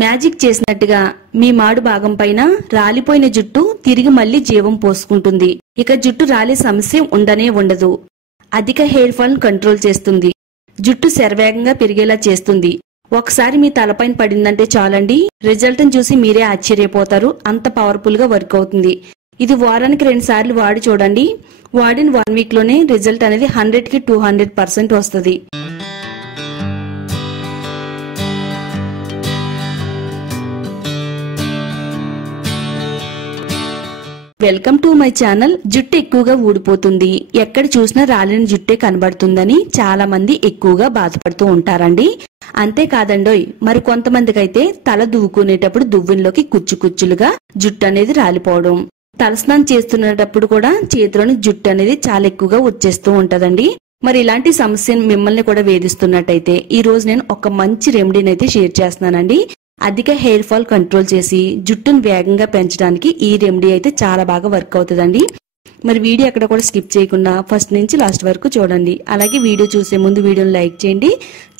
Magic చేసినట్టుగా మీ మాడు భాగం పైన రాలిపోయిన జుట్టు తిరిగి మళ్లీ జీవం పోసుకుంటుంది. ఇక జుట్టు రాలే సమస్య ఉండనే ఉండదు. అధిక హెయిర్ ఫాల్ కంట్రోల్ చేస్తుంది. జుట్టు శరవేగంగా పెరిగేలా చేస్తుంది. ఒకసారి మీ తలపైన పడిందంటే చాలండి, రిజల్ట్ చూసి మీరే ఆశ్చర్యపోతారు. అంత పవర్ఫుల్ గా వర్క్ అవుతుంది. ఇది వారానికి 2 సార్లు వాడి చూడండి. వాడిన 1 వీక్ లోనే రిజల్ట్ అనేది 100కి 200% వస్తుంది. Welcome to my channel. జుట్టు ఎక్కువగా ఊడిపోతుంది, ఎక్కడ చూసినా రాలిన జుట్టే కనబడుతుందని చాలా మంది ఎక్కువగా బాధపడుతూ ఉంటారండి. అంతేకాదండోయ్, మరి కొంతమందికి అయితే తల దువ్వుకునేటప్పుడు దువ్వెనలోకి కుచ్చులుగా జుట్టు అనేది రాలిపోవడం, తలస్నానం చేస్తున్నప్పుడు కూడా చేతిలోని జుట్టు అనేది చాలా ఎక్కువగా వచ్చేస్తూ ఉంటదండి. మరి ఇలాంటి సమస్య మిమ్మల్ని కూడా వేధిస్తున్నట్టయితే ఈ రోజు నేను ఒక మంచి రెమెడీని అయితే షేర్ చేస్తున్నానండి. అధిక హెయిర్ ఫాల్ కంట్రోల్ చేసి జుట్టును వేగంగా పెంచడానికి ఈ రెమెడీ అయితే చాలా బాగా వర్క్ అవుతుందండి. మరి వీడియో ఎక్కడ కూడా స్కిప్ చేయకుండా ఫస్ట్ నుంచి లాస్ట్ వరకు చూడండి. అలాగే వీడియో చూసే ముందు వీడియోని లైక్ చేయండి,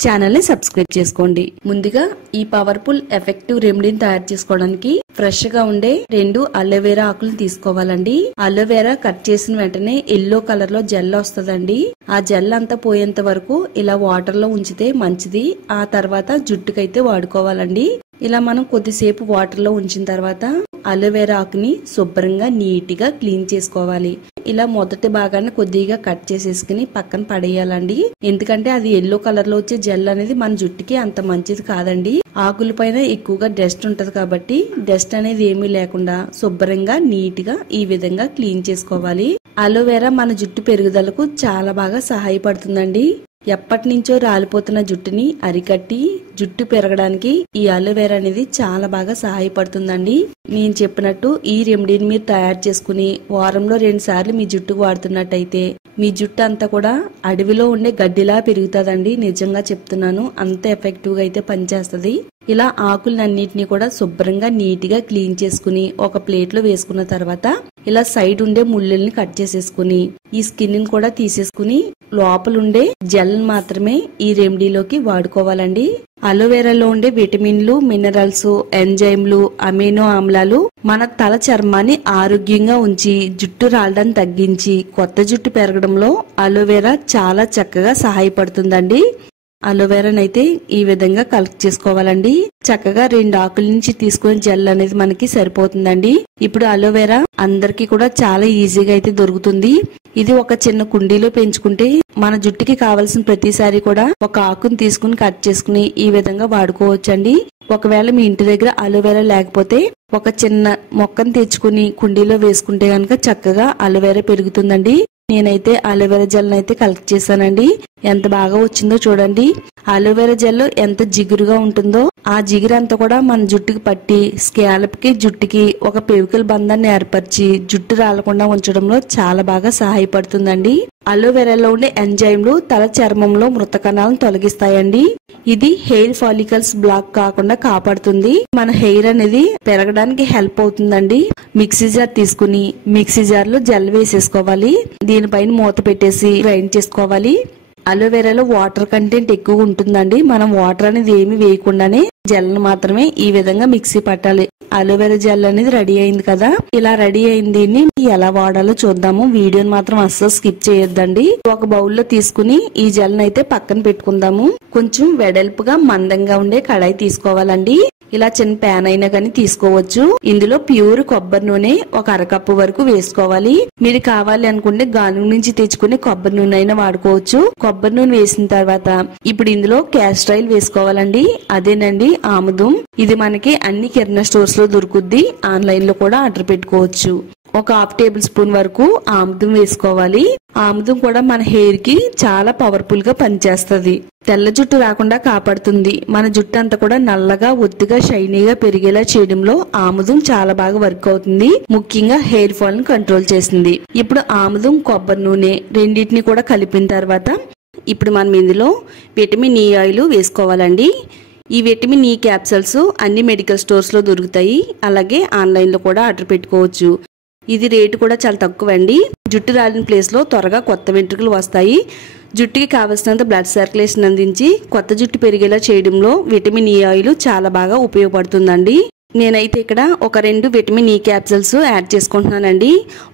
ఛానల్ ని సబ్స్క్రైబ్ చేసుకోండి. ముందుగా ఈ పవర్ఫుల్ ఎఫెక్టివ్ రెమెడీని తయారు చేసుకోవడానికి ఫ్రెష్ గా ఉండే 2 అలోవెరా ఆకులు తీసుకోవాలండి. అలోవెరా కట్ చేసిన వెంటనే ఎల్లో కలర్ లో జెల్ వస్తుందండి. ఆ జెల్ అంతా పోయేంత వరకు ఇలా వాటర్ లో ఉంచితే మంచిది. ఆ తర్వాత జుట్టుకైతే వాడుకోవాలండి. ఇలా మనం కొద్దిసేపు వాటర్ లో ఉంచిన తర్వాత అలోవెరా ఆకుని శుభ్రంగా నీట్ గా క్లీన్ చేసుకోవాలి. ఇలా మొదటి భాగాన్ని కొద్దిగా కట్ చేసేసుకుని పక్కన పడేయాలండి. ఎందుకంటే అది ఎల్లో కలర్ లో వచ్చే జెల్ అనేది మన జుట్టుకి అంత మంచిది కాదండి. ఆకుల పైన ఎక్కువగా డస్ట్ ఉంటది కాబట్టి డస్ట్ అనేది ఏమీ లేకుండా శుభ్రంగా నీట్ గా ఈ విధంగా క్లీన్ చేసుకోవాలి. అలోవెరా మన జుట్టు పెరుగుదలకు చాలా బాగా సహాయపడుతుందండి. ఎప్పటి నుంచో రాలిపోతున్న జుట్టుని అరికట్టి జుట్టు పెరగడానికి ఈ అలోవెరా అనేది చాలా బాగా సహాయపడుతుందండి. నేను చెప్పినట్టు ఈ రెమెడీని మీరు తయారు చేసుకుని వారంలో 2 సార్లు మీ జుట్టుకు వాడుతున్నట్టయితే మీ జుట్టు అంతా కూడా అడవిలో ఉండే గడ్డిలా పెరుగుతుందండి. నిజంగా చెప్తున్నాను, అంత ఎఫెక్టివ్ గా అయితే పనిచేస్తుంది. ఇలా ఆకులన్నిటిని కూడా శుభ్రంగా నీట్ గా క్లీన్ చేసుకుని ఒక ప్లేట్ లో వేసుకున్న తర్వాత ఇలా సైడ్ ఉండే ముళ్ళని కట్ చేసేసుకుని ఈ స్కిన్ ని కూడా తీసేసుకుని లోపల ఉండే జెల్ మాత్రమే ఈ రెమెడీలోకి వాడుకోవాలండి. అలోవెరాలో ఉండే విటమిన్లు, మినరల్స్, ఎంజైమ్లు, అమినో ఆమ్లాలు మన తల చర్మాన్ని ఆరోగ్యంగా ఉంచి జుట్టు రాలడాన్ని తగ్గించి కొత్త జుట్టు పెరగడంలో అలోవెరా చాలా చక్కగా సహాయపడుతుందండి. అలోవెరానైతే ఈ విధంగా కలెక్ట్ చేసుకోవాలండి. చక్కగా 2 ఆకుల నుంచి తీసుకుని జెల్ అనేది మనకి సరిపోతుందండి. ఇప్పుడు అలోవెరా అందరికి కూడా చాలా ఈజీగా అయితే దొరుకుతుంది. ఇది ఒక చిన్న కుండీలో పెంచుకుంటే మన జుట్టుకి కావలసిన ప్రతిసారి కూడా ఒక ఆకుని తీసుకుని కట్ చేసుకుని ఈ విధంగా వాడుకోవచ్చండి. ఒకవేళ మీ ఇంటి దగ్గర అలోవెరా లేకపోతే ఒక చిన్న మొక్కను తెచ్చుకుని కుండీలో వేసుకుంటే గనక చక్కగా అలోవెరా పెరుగుతుందండి. నేనైతే అలోవెరా జెల్ అయితే కలెక్ట్ చేశానండి. ఎంత బాగా వచ్చిందో చూడండి. అలోవెరా జెల్ ఎంత జిగురుగా ఉంటుందో ఆ జిగురు అంతా కూడా మన జుట్టుకి పట్టి స్కాల్ప్ కి జుట్టుకి ఒక పెవికల్ బంధాన్ని ఏర్పరిచి జుట్టు రాలకుండా ఉంచడంలో చాలా బాగా సహాయపడుతుందండి. అలోవెరాలో ఉండే ఎంజైమ్లు తల చర్మంలో మృత కణాలను తొలగిస్తాయండి. ఇది హెయిర్ ఫాలికల్స్ బ్లాక్ కాకుండా కాపాడుతుంది. మన హెయిర్ అనేది పెరగడానికి హెల్ప్ అవుతుందండి. మిక్సీ జార్ తీసుకుని మిక్సీ జార్ లో జెల్ వేసేసుకోవాలి. దీనిపైన మూత పెట్టేసి గ్రైండ్ చేసుకోవాలి. అలోవెరాలో వాటర్ కంటెంట్ ఎక్కువ ఉంటుందండి. మనం వాటర్ అనేది ఏమి వేయకుండానే జెల్ మాత్రమే ఈ విధంగా మిక్సీ పట్టాలి. అలోవెరా జెల్ అనేది రెడీ అయింది కదా. ఇలా రెడీ అయిన దీన్ని ఎలా వాడాలో చూద్దాము. వీడియోని మాత్రం అస్సలు స్కిప్ చేయొద్దండి. ఒక బౌల్లో తీసుకుని ఈ జెల్ అయితే పక్కన పెట్టుకుందాము. కొంచెం వెడల్పుగా మందంగా ఉండే కడాయి తీసుకోవాలండి. ఇలా చిన్న ప్యాన్ అయినా గానీ తీసుకోవచ్చు. ఇందులో ప్యూర్ కొబ్బరి నూనె ఒక 1/2 కప్పు వరకు వేసుకోవాలి. మీరు కావాలి అనుకుంటే గానుగ నుంచి తెచ్చుకునే కొబ్బరి నూనె అయినా వాడుకోవచ్చు. కొబ్బరి నూనె వేసిన తర్వాత ఇప్పుడు ఇందులో క్యాస్టర్ ఆయిల్ వేసుకోవాలండి. అదేనండి ఆముదం. ఇది మనకి అన్ని కిరాణా స్టోర్స్ లో దొరుకుద్ది. ఆన్లైన్ లో కూడా ఆర్డర్ పెట్టుకోవచ్చు. ఒక 1/2 టేబుల్ స్పూన్ వరకు ఆముదం వేసుకోవాలి. ఆముదం కూడా మన హెయిర్ కి చాలా పవర్ఫుల్ గా పనిచేస్తుంది. తెల్ల జుట్టు రాకుండా కాపాడుతుంది. మన జుట్టు అంతా కూడా నల్లగా ఒత్తుగా షైనీగా పెరిగేలా చేయడంలో ఆముదం చాలా బాగా వర్క్ అవుతుంది. ముఖ్యంగా హెయిర్ ఫాల్ ని కంట్రోల్ చేస్తుంది. ఇప్పుడు ఆముదం, కొబ్బరి నూనె రెండింటిని కూడా కలిపిన తర్వాత ఇప్పుడు మనం ఇందులో విటమిన్ ఈ ఆయిల్ వేసుకోవాలండి. ఈ విటమిన్ ఈ క్యాప్సూల్స్ అన్ని మెడికల్ స్టోర్స్ లో దొరుకుతాయి. అలాగే ఆన్లైన్ లో కూడా ఆర్డర్ పెట్టుకోవచ్చు. ఇది రేటు కూడా చాలా తక్కువ అండి. జుట్టు రాలిన ప్లేస్ లో త్వరగా కొత్త వెంట్రుకలు వస్తాయి. జుట్టుకి కావలసినంత బ్లడ్ సర్క్యులేషన్ అందించి కొత్త జుట్టు పెరిగేలా చేయడంలో విటమిన్ ఈ ఆయిల్ చాలా బాగా ఉపయోగపడుతుందండి. నేనైతే ఇక్కడ ఒక 2 విటమిన్ ఈ క్యాప్సూల్స్ యాడ్ చేసుకుంటున్నానండి.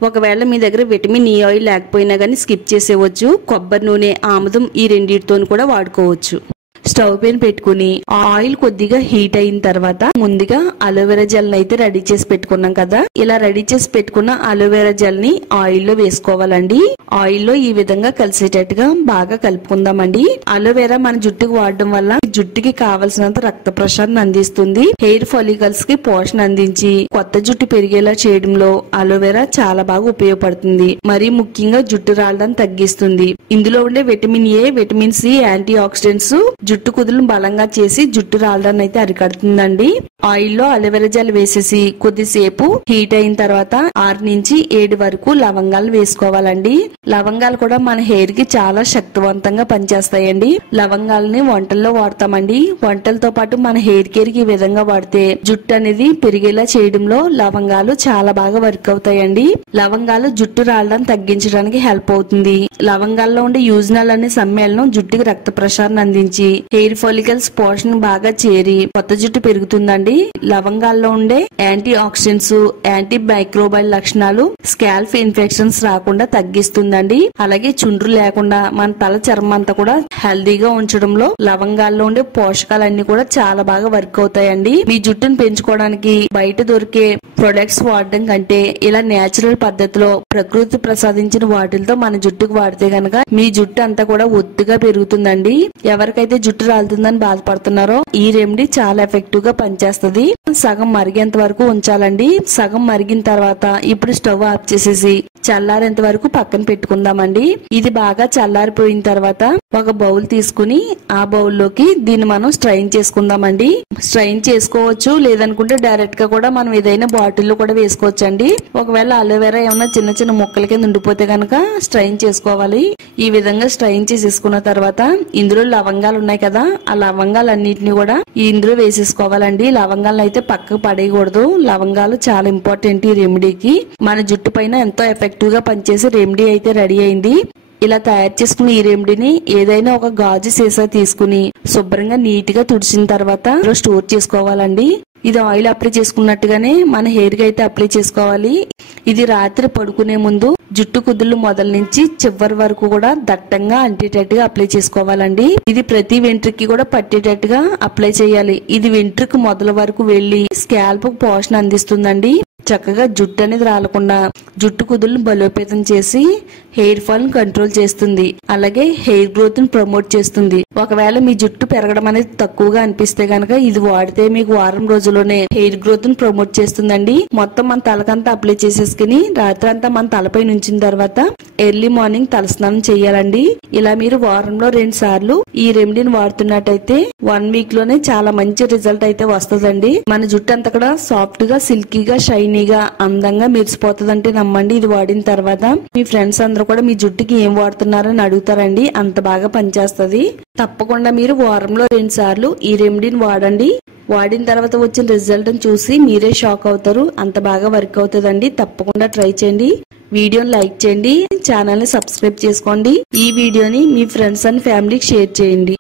ఒకవేళ మీ దగ్గర విటమిన్ ఈ ఆయిల్ లేకపోయినా కానీ స్కిప్ చేసేవచ్చు. కొబ్బరి నూనె, ఆముదం ఈ రెండింటితో కూడా వాడుకోవచ్చు. స్టవ్ పైన పెట్టుకుని ఆయిల్ కొద్దిగా హీట్ అయిన తర్వాత ముందుగా అలోవెరా జెల్ అయితే రెడీ చేసి పెట్టుకున్నాం కదా, ఇలా రెడీ చేసి పెట్టుకున్న అలోవెరా జెల్ ని ఆయిల్ లో వేసుకోవాలండి. ఆయిల్ లో ఈ విధంగా కలిసేటట్టుగా బాగా కలుపుకుందామండి. అలోవెరా మన జుట్టుకు వాడడం వల్ల జుట్టుకి కావలసినంత రక్త ప్రసరణ అందిస్తుంది. హెయిర్ ఫాలికల్స్ కి పోషణ అందించి కొత్త జుట్టు పెరిగేలా చేయడంలో అలోవెరా చాలా బాగా ఉపయోగపడుతుంది. మరీ ముఖ్యంగా జుట్టు రాలడం తగ్గిస్తుంది. ఇందులో ఉండే vitamin A, vitamin C, antioxidants జుట్టు కుదులను బలంగా చేసి జుట్టు రాలడాన్ని అయితే అరికడుతుందండి. ఆయిల్ లో అలోవెరా జెల్ వేసేసి కొద్దిసేపు హీట్ అయిన తర్వాత 6 నుంచి 7 వరకు లవంగాలు వేసుకోవాలండి. లవంగాలు కూడా మన హెయిర్ కి చాలా శక్తివంతంగా పనిచేస్తాయండి. లవంగాలని వంటల్లో వాడతామండి. వంటలతో పాటు మన హెయిర్ కేర్ కి ఈ విధంగా వాడితే జుట్టు అనేది పెరిగేలా చేయడంలో లవంగాలు చాలా బాగా వర్క్ అవుతాయండి. లవంగాలు జుట్టు రాలడం తగ్గించడానికి హెల్ప్ అవుతుంది. లవంగాల్లో ఉండే యూజ్నల్ అనే సమ్మేళనం జుట్టుకి రక్త ప్రసరణ అందించి హెయిర్ ఫాలికల్స్ పోషణ బాగా చేరి కొత్త జుట్టు పెరుగుతుందండి. లవంగాల్లో ఉండే యాంటీ ఆక్సిడెంట్స్, యాంటీ మైక్రోబైల్ లక్షణాలు స్కాల్ప్ ఇన్ఫెక్షన్స్ రాకుండా తగ్గిస్తుందండి. అలాగే చుండ్రు లేకుండా మన తల చర్మం అంతా కూడా హెల్దీగా ఉంచడంలో లవంగాల్లో ఉండే పోషకాలన్నీ కూడా చాలా బాగా వర్క్ అవుతాయండి. మీ జుట్టును పెంచుకోవడానికి బయట దొరికే ప్రొడక్ట్స్ వాడడం కంటే ఇలా నేచురల్ పద్ధతిలో ప్రకృతి ప్రసాదించిన వాటిలతో మన జుట్టుకు వాడితే గనక మీ జుట్టు అంతా కూడా ఒత్తుగా పెరుగుతుందండి. ఎవరికైతే జుట్టు రాలుతుందని బాధపడుతున్నారో ఈ రెమెడీ చాలా ఎఫెక్టివ్ గా పనిచేస్తుంది. సగం మరిగేంత వరకు ఉంచాలండి. సగం మరిగిన తర్వాత ఇప్పుడు స్టవ్ ఆఫ్ చేసేసి చల్లారేంత వరకు పక్కన పెట్టుకుందామండి. ఇది బాగా చల్లారిపోయిన తర్వాత ఒక బౌల్ తీసుకుని ఆ బౌల్లోకి దీన్ని మనం స్ట్రైన్ చేసుకుందామండి. స్ట్రైన్ చేసుకోవచ్చు, లేదనుకుంటే డైరెక్ట్ గా కూడా మనం ఏదైనా బాటిల్లో కూడా వేసుకోవచ్చండి. ఒకవేళ అలోవెరా ఏమైనా చిన్న చిన్న ముక్కల కింద ఉండిపోతే కనుక స్ట్రైన్ చేసుకోవాలి. ఈ విధంగా స్ట్రైన్ చేసేసుకున్న తర్వాత ఇందులో లవంగాలు ఉన్నాయి కదా, ఆ లవంగాలన్నిటిని కూడా ఇందులో వేసేసుకోవాలండి. లవంగాలను అయితే పక్కకు పడేయకూడదు. లవంగాలు చాలా ఇంపార్టెంట్ ఈ రెమెడీకి. మన జుట్టు పైన ఎంతో ఎఫెక్టివ్ గా పనిచేసే రెమెడీ అయితే రెడీ అయింది. ఇలా తయారు చేసుకున్న ఈ రెమెడీని ఏదైనా ఒక గాజు సీసా తీసుకుని శుభ్రంగా నీట్ గా తుడిచిన తర్వాత స్టోర్ చేసుకోవాలండి. ఇది ఆయిల్ అప్లై చేసుకున్నట్టుగానే మన హెయిర్ కి అయితే అప్లై చేసుకోవాలి. ఇది రాత్రి పడుకునే ముందు జుట్టు కుదుళ్ళు మొదల నుంచి చివరి వరకు కూడా దట్టంగా అంటేటట్టుగా అప్లై చేసుకోవాలండి. ఇది ప్రతి వెంట్రుకి కూడా పట్టేటట్టుగా అప్లై చేయాలి. ఇది వెంట్రుకు మొదల వరకు వెళ్లి స్కాల్ప్ పోషణ అందిస్తుందండి. చక్కగా జుట్టు అనేది రాలకుండా జుట్టు కుదులను బలోపేతం చేసి హెయిర్ ఫాల్ కంట్రోల్ చేస్తుంది. అలాగే హెయిర్ గ్రోత్ ని ప్రమోట్ చేస్తుంది. ఒకవేళ మీ జుట్టు పెరగడం అనేది తక్కువగా అనిపిస్తే గనక ఇది వాడితే మీకు వారం రోజుల్లోనే హెయిర్ గ్రోత్ ని ప్రమోట్ చేస్తుందండి. మొత్తం మన తలకంతా అప్లై చేసేసుకుని రాత్రి అంతా మన తలపై ఉంచిన తర్వాత ఎర్లీ మార్నింగ్ తలస్నానం చేయాలండి. ఇలా మీరు వారంలో 2 సార్లు ఈ రెమెడీని వాడుతున్నట్టయితే 1 వీక్ లోనే చాలా మంచి రిజల్ట్ అయితే వస్తుందండి. మన జుట్టు అంతా కూడా సాఫ్ట్ గా, సిల్కీగా, షైనీగా, అందంగా మెరిసిపోతుందంటే నమ్మండి. ఇది వాడిన తర్వాత మీ ఫ్రెండ్స్ అందరూ కూడా మీ జుట్టుకి ఏం వాడుతున్నారని అడుగుతారండి. అంత బాగా పనిచేస్తుంది. తప్పకుండా మీరు వారంలో 2 సార్లు ఈ రెమెడీని వాడండి. వాడిన తర్వాత వచ్చిన రిజల్ట్ చూసి మీరే షాక్ అవుతారు. అంత బాగా వర్క్ అవుతుందండి. తప్పకుండా ట్రై చేయండి. వీడియోని లైక్ చేయండి, ఛానల్ ని సబ్స్క్రైబ్ చేసుకోండి. ఈ వీడియోని మీ ఫ్రెండ్స్ అండ్ ఫ్యామిలీకి షేర్ చేయండి.